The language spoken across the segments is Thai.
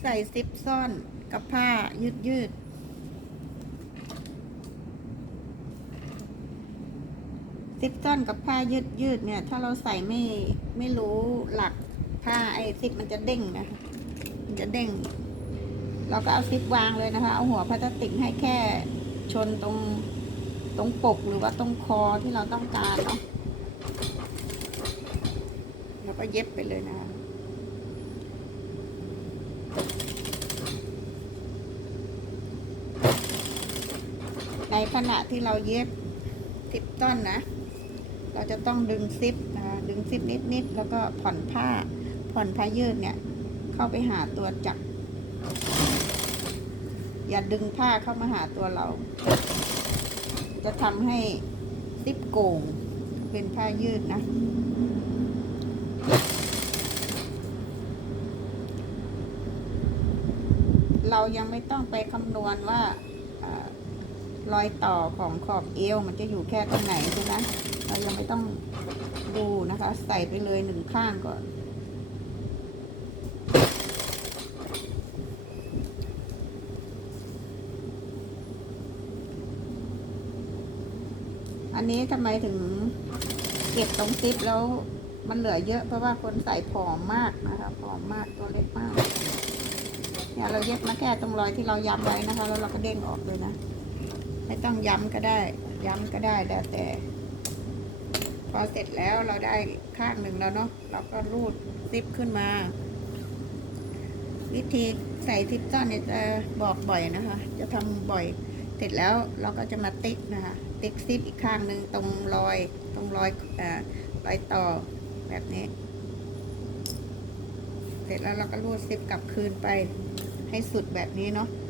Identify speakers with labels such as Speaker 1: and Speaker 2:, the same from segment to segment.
Speaker 1: ใส่ซิปซ่อนกับผ้ายืดยืดซิปซ่อนกับผ้ายืดยืดเนี่ย ถ้าเราใส่ไม่ไม่รู้หลักผ้าไอ้ซิปมันจะเด้งนะคะมันจะเด้ง เราก็เอาซิปวางเลยนะคะ เอาหัวพลาสติกให้แค่ชนตรงตรงปกหรือว่าตรงคอที่เราต้องการเนาะแล้วก็เย็บไปเลยนะคะ ใน ขณะที่เราเย็บซิปต้นนะ เราจะต้องดึงซิปนะคะดึงซิปนิดๆแล้วก็ผ่อนผ้า ผ่อนผ้ายืดเนี่ย เข้าไปหาตัวจักรอย่าดึงผ้าเข้ามาหาตัวเรา จะทำให้ซิปโก่งเป็นผ้ายืดนะเรายังไม่ต้องไปคำนวณว่า รอยต่อของขอบเอวมันจะอยู่แค่ตรงไหนใช่ไหมเรายังไม่ต้องดูนะคะ ใส่ไปเลยหนึ่งข้างก่อนอันนี้ทำไมถึงเก็บตรงซิปแล้วมันเหลือเยอะเพราะว่าคนใส่ผอมมากนะคะผอมมากตัวเล็กมากเนี่ยเราเย็บมาแค่ตรงรอยที่เราย้ำไว้นะคะ แล้วเราก็เด้งออกเลยนะ ไม่ต้องย้ำก็ได้ ย้ำก็ได้แล้วแต่ พอเสร็จแล้วเราได้ข้างหนึ่งแล้วเนาะเราก็รูดซิปขึ้นมา วิธีใส่ซิปซ่อนเนี่ยจะบอกบ่อยนะคะ จะทำบ่อย เสร็จแล้วเราก็จะมาติ๊กนะคะ ติ๊กซิปอีกข้างหนึ่งตรงรอย ตรงรอยอ่อรอยต่อแบบนี้ เสร็จแล้วเราก็รูดซิปกลับคืนไปให้สุดแบบนี้เนาะ เ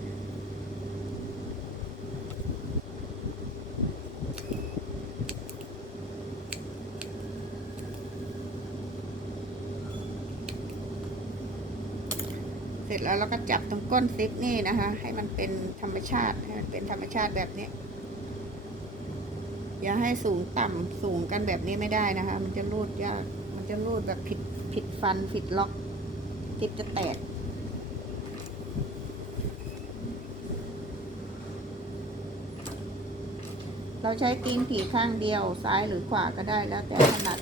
Speaker 1: สร็จแล้วเราก็จับตรงก้นซิปนี่นะคะ ให้มันเป็นธรรมชาติให้มันเป็นธรรมชาติแบบนี้ อย่าให้สูงต่ำสูงกันแบบนี้ไม่ได้นะคะ มันจะรูดยาก มันจะรูดแบบผิดผิดฟันผิดล็อกซิปจะแตกเราใช้ตีนผีข้างเดียวซ้ายหรือขวาก็ได้แล้วแต่ถนัด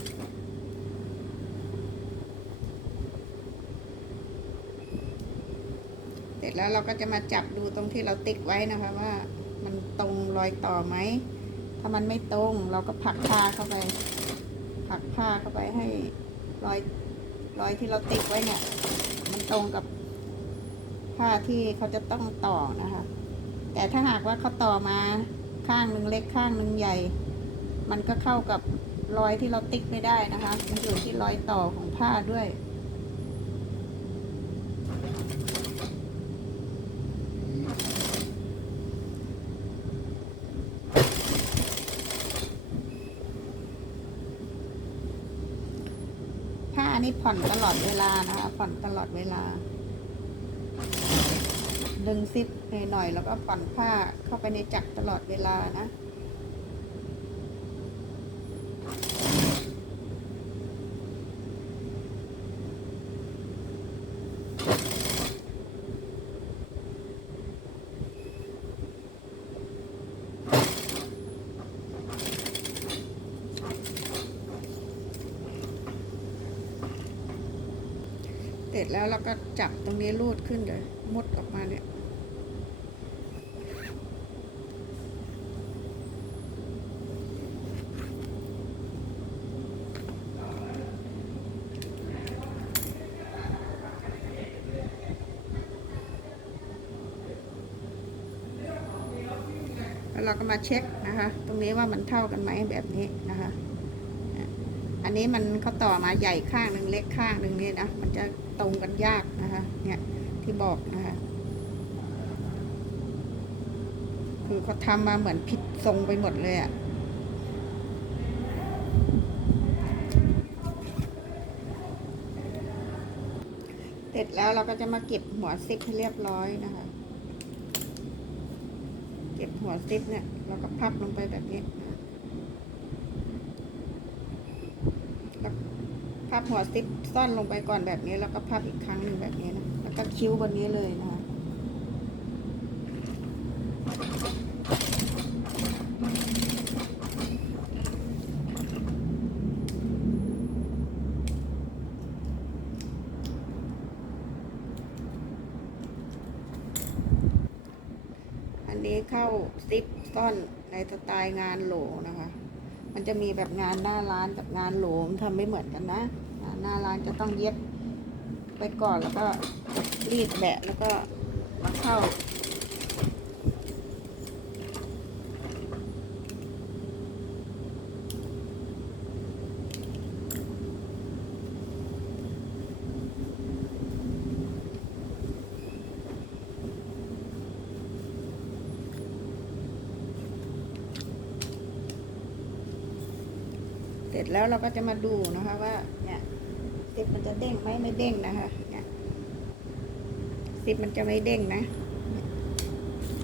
Speaker 1: เส ร็จแล้วเราก็จะมาจับดูตรงที่เราติ๊กไว้นะคะว่า มันตรงรอยต่อไหม ถ้ามันไม่ตรงเราก็ผักผ้าเข้าไป ผักผ้าเข้าไปให้รอยรอยที่เราติ๊กไว้เนี่ย มันตรงกับผ้าที่เขาจะต้องต่อนะคะ แต่ถ้าหากว่าเขาต่อมาข้างหนึ่งเล็กข้างหนึ่งใหญ่ มันก็เข้ากับรอยที่เราติ๊กไม่ได้นะคะ มันอยู่ที่รอยต่อของผ้าด้วยานี่ผ่อนตลอดเวลานะคะ ผ่อนตลอดเวลา ดึงซิปหน่อยๆแล้วก็ผ่อนผ้าเข้าไปในจักรตลอดเวลานะ เส ร็จแล้วเราก็จับตรงนี้รูดขึ้นเลยมุดออกมาเนี่ยแล้วเราก็มาเช็คนะคะ ตรงนี้ว่ามันเท่ากันไหมแบบนี้นะคะ อันนี้มันเขาต่อมาใหญ่ข้างหนึ่งเล็กข้างหนึ่งนี่นะ มันจะตรงกันยากนะคะ เนี่ยที่บอกนะคะ คือเขาทำมาเหมือนผิดทรงไปหมดเลยอะ่ะเสร็จแล้วเราก็จะมาเก็บหัวซิปให้เรียบร้อยนะคะ เก็บหัวซิปเนี่ยเราก็พับลงไปแบบนี้นะ พับหัวซิปซ่อนลงไปก่อนแบบนี้ แล้วก็พับอีกครั้งหนึ่งแบบนี้นะ แล้วก็คิ้วบนนี้เลยนะคะอันนี้เข้าซิปซ่อนในสไตล์งานโหลนะคะ มันจะมีแบบงานหน้าร้านกับงานโหลมนทำไม่เหมือนกันนะหน้าร้านจะต้องเย็บไปก่อนแล้วก็รีดแบะแล้วก็มาเข้า ร็จแล้วเราก็จะมาดูนะคะว่าเนี่ยซิปมันจะเด้งไหมไม่เด้งนะคะเนี่ยซิปมันจะไม่เด้งนะ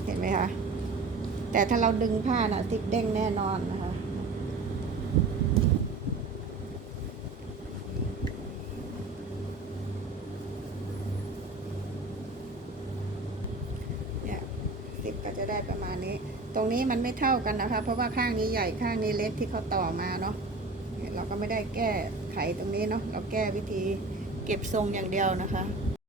Speaker 1: เห็นไหมคะแต่ถ้าเราดึงผ้าน่ะซิปเด้งแน่นอนนะคะเนี่ยซิปก็จะได้ประมาณนี้ ตรงนี้มันไม่เท่ากันนะคะ เพราะว่าข้างนี้ใหญ่ข้างนี้เล็กที่เขาต่อมาเนาะ เราก็ไม่ได้แก้ไขตรงนี้เนาะเราแก้วิธีเก็บทรงอย่างเดียวนะคะ